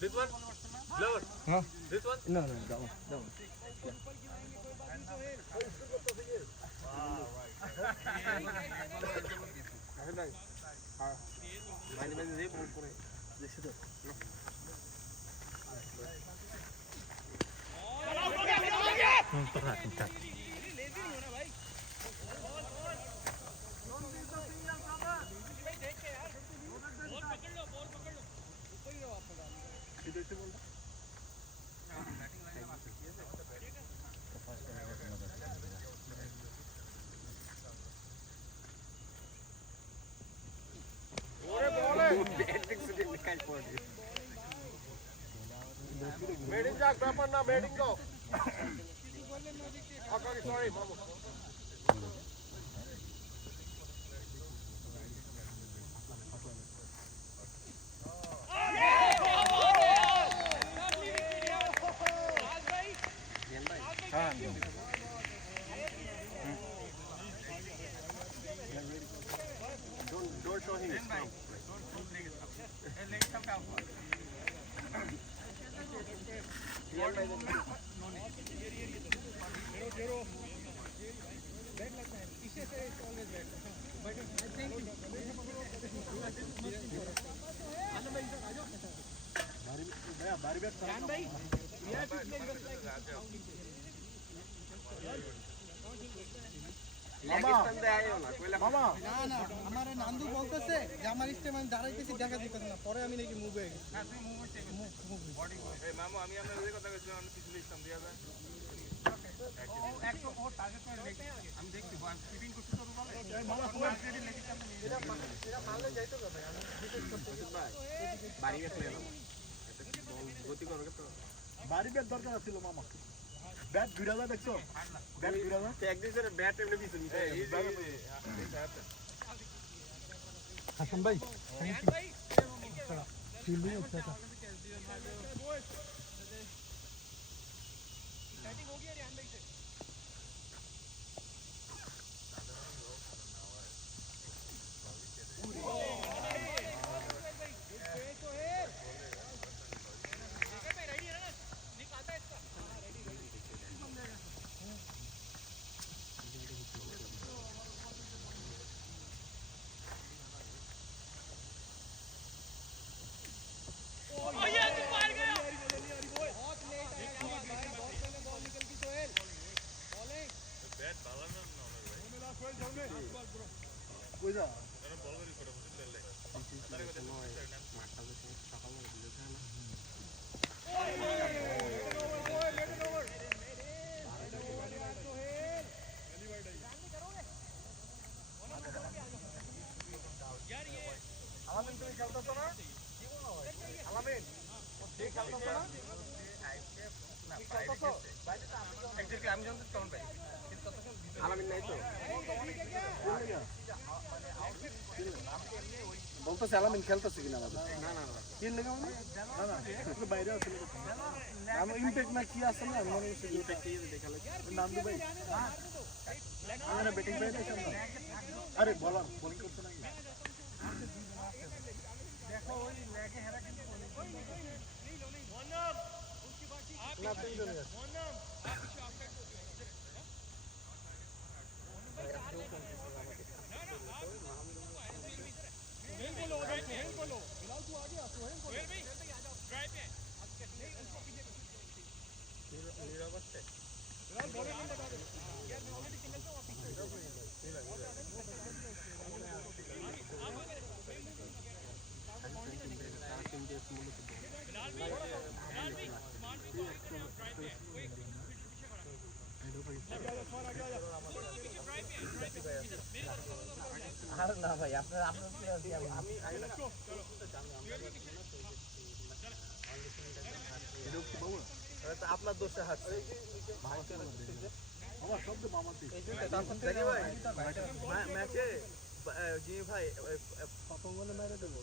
This one? Lower. Huh? This one? No, that one. Made in Jack, Pepper, now made in go. Okay, sorry, Mama. Don't show him. মামা না না আমার নান্দু বলতেছে যে আমার stem আমি দাঁড়াইতেছি দেখা দিতেছে না পরে আমি নাকি মুভ হয়ে গেছি হ্যাঁ তুই মুভ হইছে বডি এই মামা আমি আপনার ওই কথা কইছিলাম আমি পিছনে স্টেম দিয়া যায় ও 100 ও টার্গেট করে লেগে আমি দেখছি আমি ফিটিং করতে তো বলে মামা টার্গেটই লেগে যাবে এটা মারলে যাইতো না ভাই আমি ডিটেক্ট করতে ভাই বাড়ি গেছে এলাম গতি করবে তো বাড়ি বের দরকার ছিল মামা ব্যাট ঘুরালা দেখছো ব্যাট ঘুরালা একদিনের ব্যাট এমনি পিছনে হাসান ভাই ফিল্ডিং अच्छा था बैटिंग हो गया रियान भाई से বলতেছে আলামিন খেলতেছে কিনা আমাদের না না না কি লাগা মানে না না একটু বাইরে আছে আমি ইমপ্যাক্ট না কি আছে না মনে হচ্ছে ইমপ্যাক্ট দিয়ে দেখালে নান্দু ভাই আমরা ব্যাটিং ভাই না সামনে আরে বলার বল করতে না দেখো ওই লেগে হেরা কিন্তু ওয়ান उसकी बात ठीक ना तीन जन वन आप पीछे ऑफसाइड हो गया हेल बोलो हेल बोलो बिलाल तू आ गया सोहेल बोलो हेल भाई आ जाओ ड्राइव पे मेरा बस है बिलाल बॉडी में बता दे यार मैं ऑलरेडी सिंगल था पीछे না ভাই আপনার আপনার দোষে হাঁটছে আমার শব্দ মামাতে ম্যাচে জি ভাই পতঙ্গনে মেরে দেব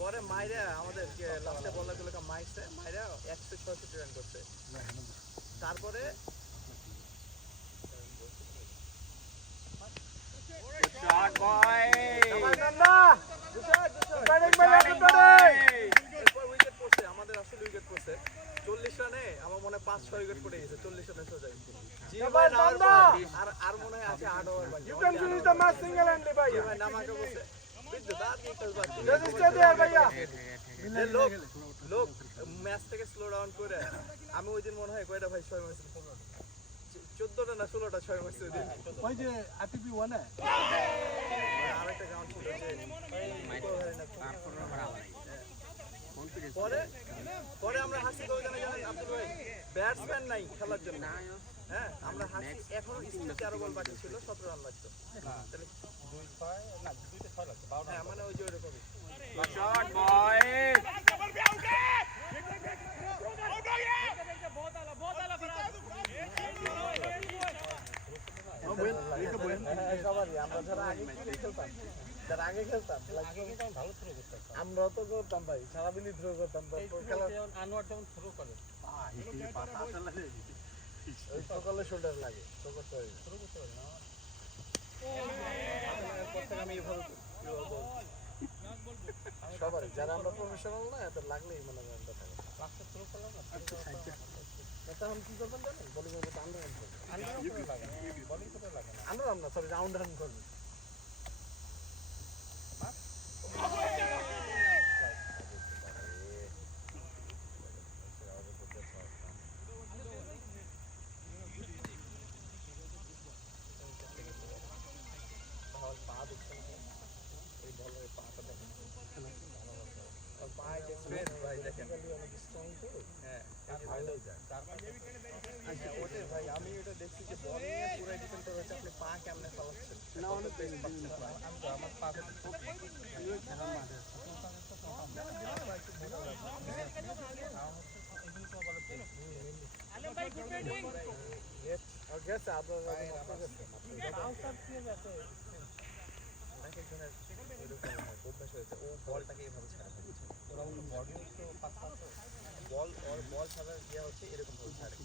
পরে মাইরা আমাদের লাস্টে বলাগুলোকে মাইরছে মাইরা 166 রান করছে তারপরে শট বয় উইকেট পড়ছে আমাদের, আসলে উইকেট পড়ছে 40 রানে। আমার মনে হয় 5-6 উইকেট পড়ে গেছে 40 রানে সোজা। আর মনে হয় আছে 8 ওভার বাকি। ভাই নামাকে বসে লোক ম্যাচ থেকে স্লো ডাউন করে। আমি ওই দিন মনে হয় কয়টা ভাই 6 মারছি, 14টা না 16টা 6 মারছি ওই দিন। ওই যে আরটিপি 1 এ আরেকটা গ্রাউন্ড ছিল যে পরে আমরা হাসি করে জানেন আব্দুল ভাই ব্যাটসম্যান নাই খেলার জন্য। হ্যাঁ আমরা হাসি, এখনো স্পিডে 13 বল বাকি ছিল, 17 রান লাগতো। তাহলে 2-6 না 2-6 লাগতো 12। হ্যাঁ মানে ওই যে ওইরকমই শট বয় আমরা যারা আগে খেলতাম, যারা আগে খেলতাম ভালো থ্রো করতাম। আমরাও তো করতাম ভাই, সারাদিনই থ্রো করতাম। আনোয়ার যেমন থ্রো করে ওই সকালে শোল্ডার লাগে, থ্রো করতে পারি না। আমি এভাবে সবারই যারা আমরা প্রফেশনাল না এত লাগলেই মনে হয় আমরা থাকে লাস্টে থ্রো করলাম না। তখন কি করবেন জানেন, বোলিং এর মধ্যে আন্ডারহ্যান্ড করবেন। বোলিং করতে লাগে না, আন্ডারহ্যান্ড না সরি রাউন্ডহ্যান্ড করবেন। আমি এটা দেখছি যে বলিং এ পুরো ডিপেন্ড করে হচ্ছে আপনি পা কেমনে চালাচ্ছেন। না অনেক বেশি পাচ্ছেন আমার পা বলটাকে এভাবে ছাড়া বল ছাড়ার ইয়ে হচ্ছে এরকম বল ছাড়ে।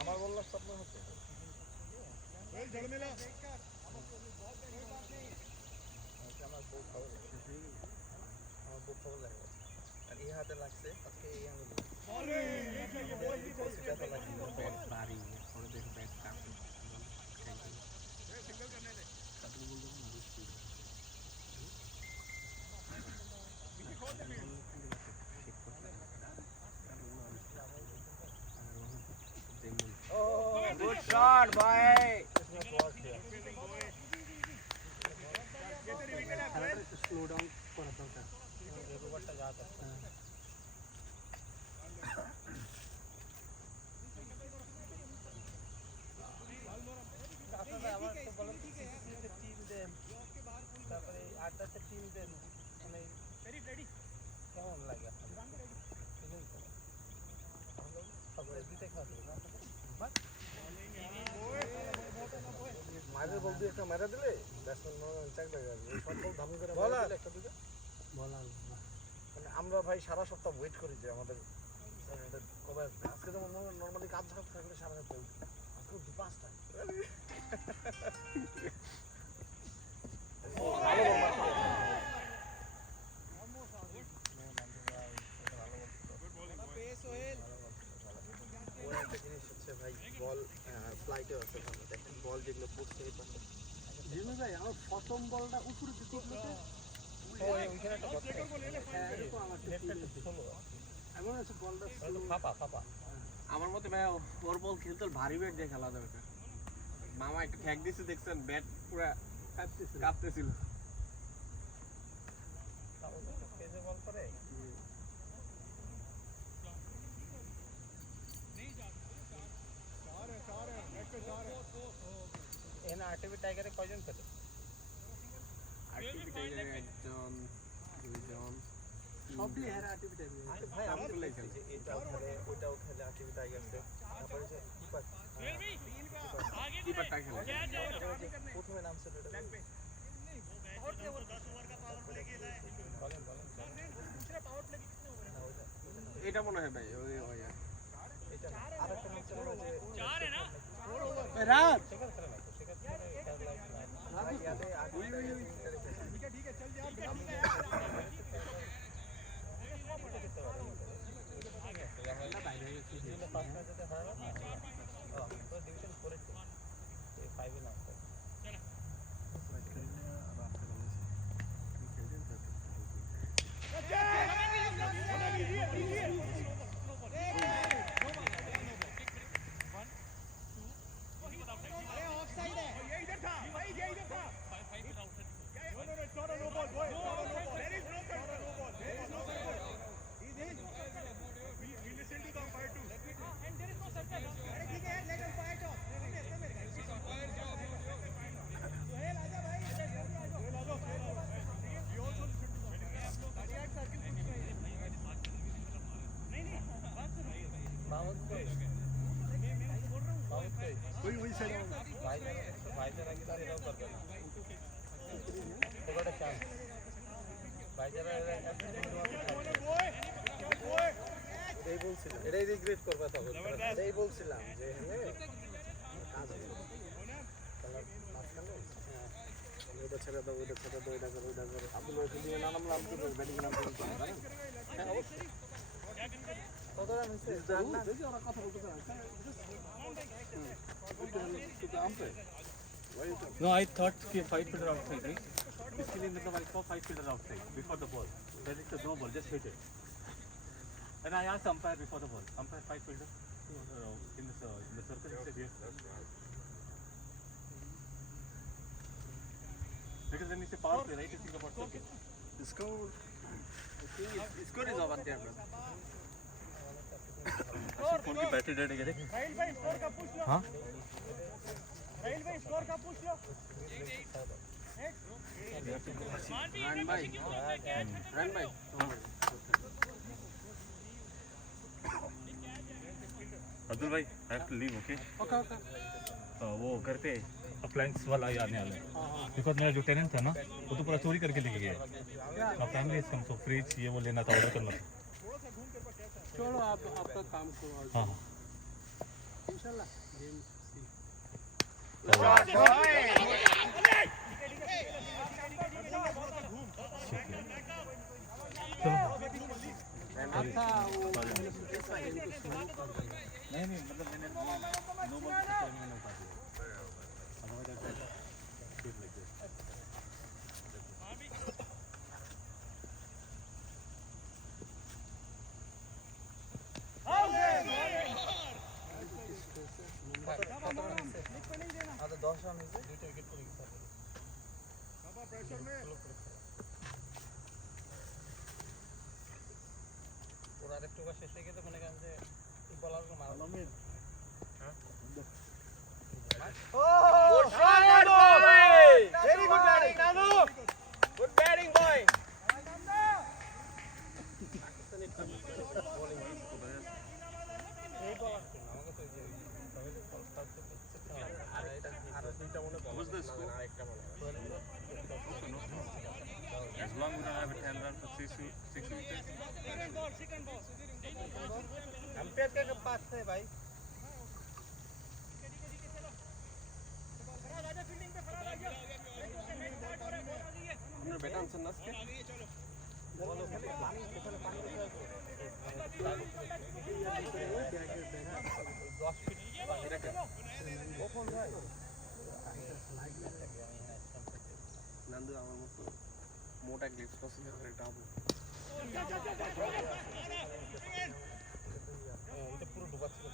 আমার বললাম স্বপ্ন হচ্ছে আমার বউ খবর লাগে আর এই হাতে লাগছে আজকে এই আঙুলে ব্যথা লাগছে। গুড শট বয় স্লো ডাউন করা দরকার। আমার তো বলেন টিম দেন, তারপরে 8টা টিম দেন, মানে কেমন লাগে মাঝে বল দিয়ে একটা মারা দিলে ব্যাটসম্যান চাকরি সব বল ধাম করে একটা দুটো বল। মানে আমরা ভাই সারা সপ্তাহ ওয়েট করি যে আমাদের কবে আসবে। আজকে যেমন নর্মালি কাজ থাকলে সারা সপ্তাহ আজকে 5টা জিনিস হচ্ছে ভাই বল ফ্লাইটে আছে ভালো দেখেন বল যেগুলো পোস্ট থেকে পাচ্ছে জিনে ভাই আমার প্রথম বলটা উপরে দিকে উঠলো তো ওইখানে একটা বল হ্যাঁ এরকম আমার নেটটা স্লো এমন আছে বলটা ফাপা আমার মতে ভাই ওর বল খেলতে ভারী ব্যাট দিয়ে খেলা দরকার। মামা একটা ঠ্যাক দিছে দেখছেন, ব্যাট পুরো কাঁপতেছিল। বল করে এনা আরটিভি টাইগারে কয়জন খেলে? activity একজন, দুইজন, সবই এর অ্যাক্টিভিটি ভাই আমি তো লিখছি যে এটাও খেলে ওইটাও খেলে অ্যাক্টিভিটি আই গেছে তারপরে যে কিপারটা খেলে। প্রথমে নাম ছিল এটা এটা মনে হয় ভাই ওই ওই এটা আরেকটা নাম ছিল যে রাত এটাই রিগ্রেট করবা তখন এটাই বলছিলাম যে ওইটা ছেড়ে দাও, ওইটা ছেড়ে দাও, ওইটা করো, ওইটা করো। আব্দুল ওয়াহিদ দিয়ে নাম নাম কি করবে, ব্যাটিং নাম কি করবে, জানেন? হ্যাঁ, অবশ্যই। কত রান হয়েছে দেখি ওরা কথা বলতে চায়। No, I thought कि 5 fielder outside, right? Basically, मतलब I saw 5 fielder outside before the ball. Then it's a no ball, just hit it. And I asked umpire before the ball, umpire 5 fielder in the circle. He said yes. Because when we say power play, right? You think about circuit. Score is over there, bro. कौन की battery dead है? हाँ? Run by. Run by. Abdul भाई, I have to leave, okay? Okay, okay. वो घर पे appliance वाला ही आने वाला है। बिकॉज मेरा जो टेनेंट था ना, वो तो पूरा चोरी करके लेके गया। Family is come, so fridge ये वो लेना था, ऑर्डर करना था। चलो आप आपका काम करो। हाँ हाँ। इंशाल्लाह गेम अच्छा वो नहीं मतलब मैंने नो बॉल से मैंने उठा दिया। Otherwise I tried keep like this. আচ্ছা 10 রান হয়েছে দুইটা উইকেট পড়ে গেছে ওর আরেকটু ওভার শেষ হয়ে গেলে মনে করেন যে বলারগুলো মারা Very good batting, Nanu. Good batting, boy. What's the score? As long as we don't have a 10 run for 6 wickets. Empire के पास है भाई আপনার ব্যাট আনছেন না আজকে? নান্দু আমার মতো মোটা গ্লিপস পছন্দ করে, এটা আবু। এটা পুরো ডুবাচ্ছিল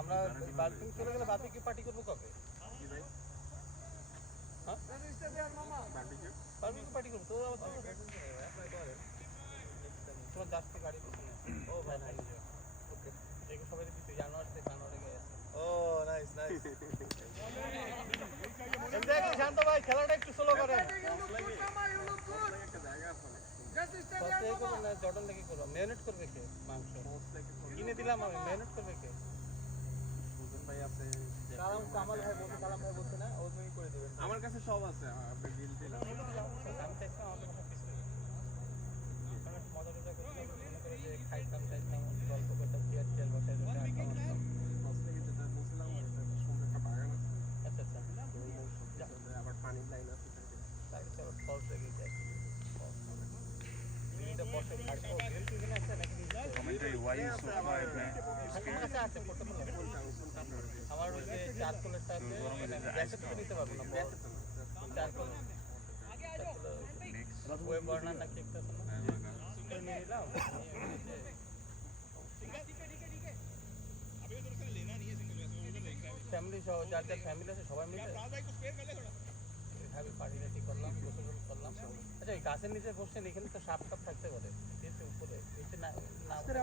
আমরা বার্পিং চলে গেলে বার্পিং পার্টি করবো কবে হ্যাঁ বার্পিং পার্টি করবো তো তোমার যাচ্ছে গাড়ি ও ভাই ভাই ওকে দেখো সবাই দিতে জানুয়ারি গেছে ও নাইস নাইস ভাই খেলাটা একটু স্লো করেন। একটা জায়গা আছে অনেক। জর্ডন থেকে করো ম্যারিনেট করবে কে মাংস কিনে দিলাম আমি ম্যারিনেট করবে কে সুজন ভাই আছে, কামাল ভাই বলছে কালাম ভাই বলছে না ও তুমি করে দিবেন আমার কাছে সব আছে, আপনি বিল দিলাম। আমি চাইছি আমাদের কথা কিছু নেই মজা টজা করতাম মনে করে যে খাইতাম টাইতাম গল্প করতাম চেয়ার চেয়ার বসাই মসলে যেটা বলছিলাম এটা সুন্দর একটা বাগান আছে, আচ্ছা আচ্ছা তো ওই মৌসুমে আবার পানির লাইন আছে থাকে। তাই চলো ফলস লেগে যায় দিনটা বসে খাইতো গ্রিল সিজন আছে নাকি Commentary, why you so quiet, man? আমার কাছে আছে করতে পারবো আমার ওই যে চার কোলেরটা আছে গ্যাসে তো নিতে পারবো না বড় চার কোলের ওই বার্নার নাকি একটা আছে না করে নিয়ে নিলাম ফ্যামিলি সহ যার যার ফ্যামিলি আছে সবাই মিলে হ্যাপি পার্টি টাটি করলাম গোসল করলাম আচ্ছা এই গাছের নিচে বসছেন এখানে তো সাপ টাপ থাকতে পারে নিচে উপরে নিচে না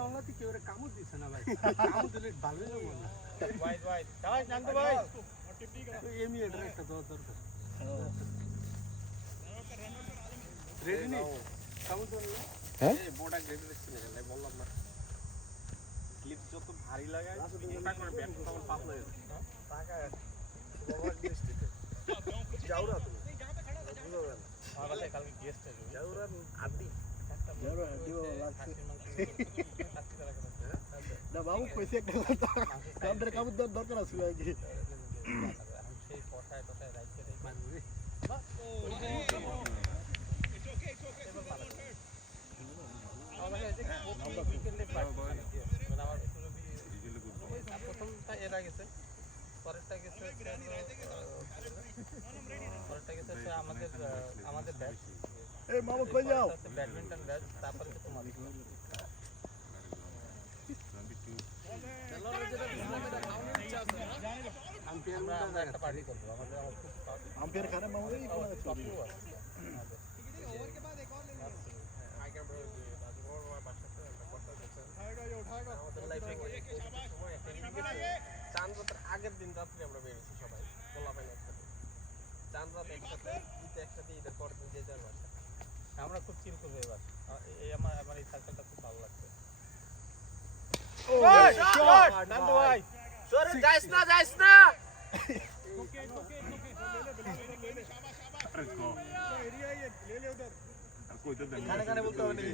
অনলাতে কেউ কামড় দিছে না ভাই, কামড় দিলে ভালোই লাগবে না। ওয়াইড ওয়াইড দাঁড়াই জানতো ভাই এমনি এটার একটা দেওয়া দরকার। রেডি নেই কামড় দেওয়া না? এই বোর্ডা গ্রেড দেখছি না, তাই বললাম না। ক্লিপ যত ভারী লাগায় ওটা করে ব্যাট তখন পাতলা হয়ে যায়। যাওরা তুমি আমার বাসায় কালকে গেস্ট আসবে যাওরা আদি না বাবু কইছে একটা কথা কামড়ে কামড় দেওয়ার দরকার আছে নাকি সেই কথায় কথায় রাইতে রাইতে প্রথমটা এরা গেছে পরেরটা গেছে আমাদের ব্যাচ এই মামা কই যাও ব্যাডমিন্টন ব্যাচ তারপরে তোমার আমরা একটা পার্টি করবো আমাদের আম্পায়ার খানে মামা এই কোন আছে চাঁদ রাতের আগের দিন রাত্রে আমরা বেরিয়েছি সবাই পোলাপাইন একসাথে, চাঁদ রাত একসাথে, ঈদে একসাথে, ঈদের পরের দিন যে যার বাসা। আমরা খুব চিল করবো এবার এই আমার এই সার্কেলটা খুব ভালো লাগছে নান্দু ভাই সরে যাইস না কানে কানে বলতে হবে নাকি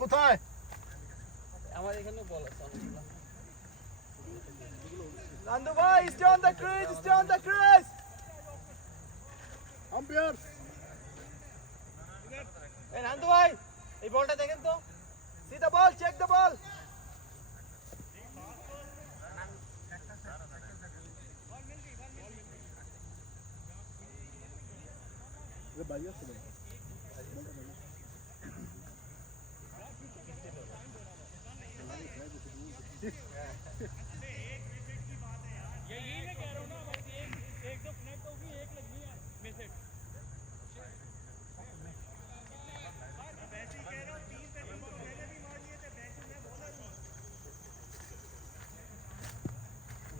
কোথায় আমার এখানে বল আছে অনেকগুলো নান্দু ভাই stay on the crease umpire এই নান্দু ভাই এই বলটা দেখেন তো see the ball check the ball এ ভাই আছে ভাই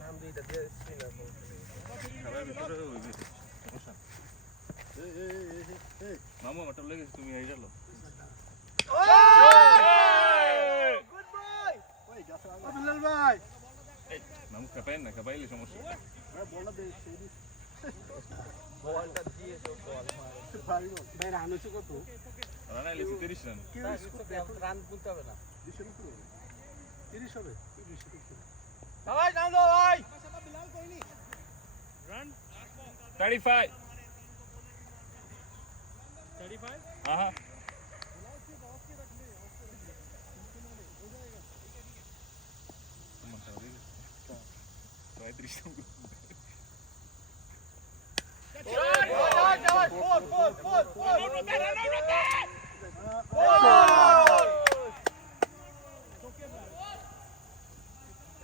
নাম দুইটা দিয়ে স্পিনার মামু আমারটা লেগেছে, তুমি এই গেল। গুড বয় ওই গাছ আগে আব্দুল ভাই মামু কাপাইন না, কাপাইলে সমস্যা। বলটা দে সেই বলটা দিয়ে সব বল মারে ভাই বল ভাই রান হচ্ছে কত রানা এলেছে 30 রান। রান বলতে হবে না 30 হবে ভাই নান্দু ভাই 35 हाँ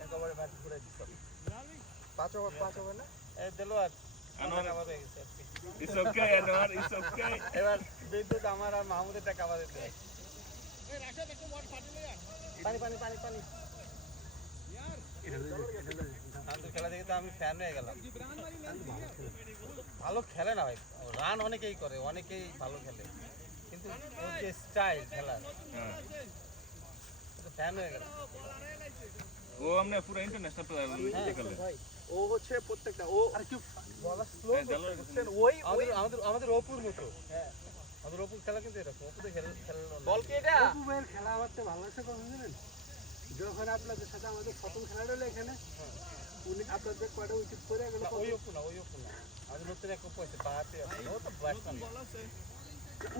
একেবারে ব্যাট ঘুরে দিচ্ছে 5 ওভার না এই দিলো আর কাভার হয়ে গেছে It's okay, Anwar, it's okay. এবার বিদ্যুৎ আমার আর মাহমুদের টাকা কাভার দিতে পানি পানি পানি পানি আমাদের খেলা দেখে তো আমি ফ্যান হয়ে গেলাম ভালো খেলে না ভাই রান অনেকেই করে অনেকেই ভালো খেলে কিন্তু ওর যে স্টাইল খেলার ফ্যান হয়ে গেলাম ও हमने पूरा इंटरनेशनल प्लेयर निकल ভাই ও হচ্ছে প্রত্যেকটা ও আর কি বলা স্লো করছেন ওই আমাদের আমাদের অপুর মতো হ্যাঁ আমাদের অপুর খেলা কিন্তু এরকম অপু তো খেলা বল কি এটা অপু ভাইয়ের খেলা আমার তো ভালো লাগছে কখন জানেন যখন আপনাদের সাথে আমাদের প্রথম খেলাটা হলো এখানে উনি আপনাদের কয়টা উইকেট করে গেল ওই অপু না আমাদের নতুন এক অপু আছে বাহাতে আছে ও তো ব্যাটসম্যান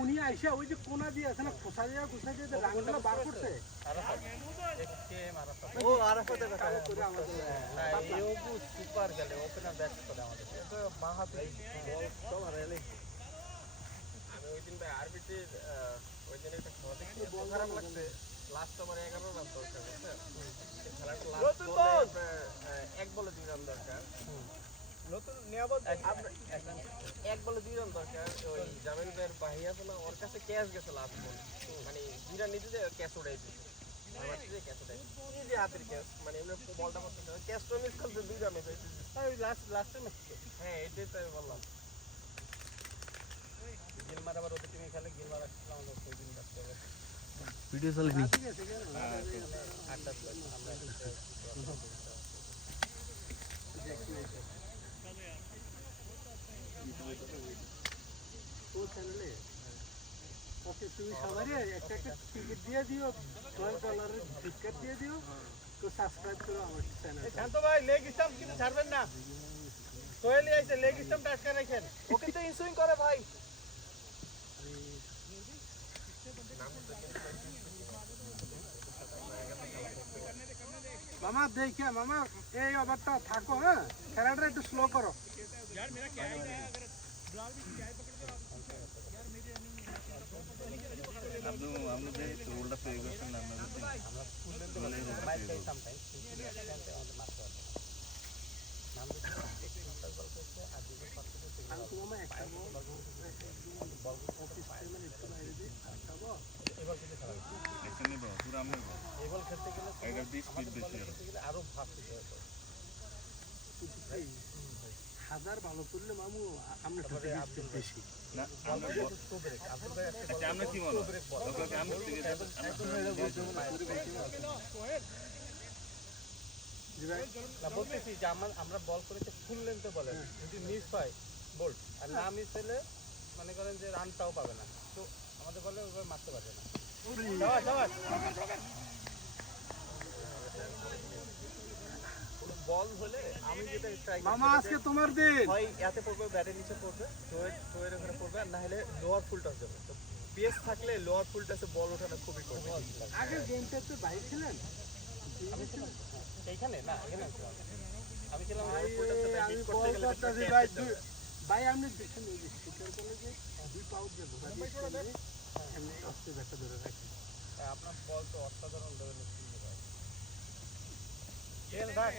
উনি আইসা ওই যে কোনা দিয়ে আছে না খোসা দিয়ে রানগুলো বার করছে ও আরাফাতের কথা করে আমাদের না এই অপু সুপার গেলে ওপেনার ব্যাটস করে আমাদের তো বাহাতে বল সব হারাইলে আমি ওই দিন ভাই আরবিটির ওই দিন একটা খেলা দেখছি বল খারাপ লাগছে লাস্ট ওভারে 11 রান দরকার বুঝছেন এই খেলাটা লাস্ট বলে এক বলে 2 রান দরকার নতুন নিয়াবত এক বলে 2 রান দরকার ওই জামিল ভাইয়ের বাহি আছে না ওর কাছে ক্যাচ গেছে লাস্ট বল মানে 2 রান নিতে যে ক্যাচ উড়াই দিয়েছে আমার যে ক্যাচ উড়াই যে হাতের ক্যাচ মানে এমনি বলটা করতে ক্যাচটা মিস করতে 2 রান হয়েছে ওই লাস্টে ম্যাচ হ্যাঁ এটাই তো আমি বললাম গিলমার আবার ওদের টিমে খেলে গিলমার আসলে আমাদের সেই দিন ব্যাট করে ভিডিও চলেনি আটটা আমরা ও চ্যানেলে ওকে তুমি সবারই একটা একটা টিকিট দিয়ে দিও $12 টিকিট দিয়ে দিও তো সাবস্ক্রাইব করো আমার চ্যানেল শান্ত ভাই লেগ স্টাম্প কিন্তু ছাড়বেন না কোয়েলি আইছে লেগ স্টাম্প টাটকা রাখেন ওকে তো ইনসুইং করে ভাই মামা দেখে মামা এই ওভারটা থাকো হ্যাঁ খেলাটা একটু স্লো করো আপনি আমরা যে রোলটা প্লে করছেন না মাইল খাই সামটাইম কিন্তু অ্যাক্সিডেন্টে আমাদের মারতে হবে নাম দিতে বল করছে আর দুটো ফার্স্ট থেকে আমি তো মামা একটা বল অফিস টাইমে একটু বাইরে দিই খাবো এবার কিন্তু খেলা এখানে বল পুরো আমরা এই বল খেলতে গেলে এটার দি স্পিড বেশি আর খেলতে গেলে আরো ভাব দিতে হবে হাজার ভালো করলে মামু আমরা তো বেশি না আমরা আচ্ছা আমরা কি বলো ওকে আমরা থেকে না বলতেছি যে আমরা বল করেছে ফুল লেন্থে বলেন যদি মিস হয় বোল্ড আর না মিস হলে মনে করেন যে রানটাও পাবে না তো আমাদের বলে ওইভাবে মারতে পারবে না বল হলে আমি যেটা ট্রাই মামা আজকে তোমার দিন হয় এতে পড়বে ব্যাটের নিচে পড়বে টোয়ের ওখানে পড়বে আর না হলে লোয়ার ফুল টস যাবে তো পেস থাকলে লোয়ার ফুল টসে বল ওঠানো খুবই কঠিন আগের গেমটাতে বাইরে ছিলেন আমি ছিলাম এইখানে না এখানে ছিলাম আমি ছিলাম আমি বল করতেছি ভাই ভাই আপনি দেখেন এই যে স্পিকার বলে যে 2 পাউন্ড যে ধরা দিয়েছে এমনি অস্তে ব্যাটা ধরে রাখি আপনার বল তো অসাধারণ লেভেলের ছিল ভাই খেল রাখ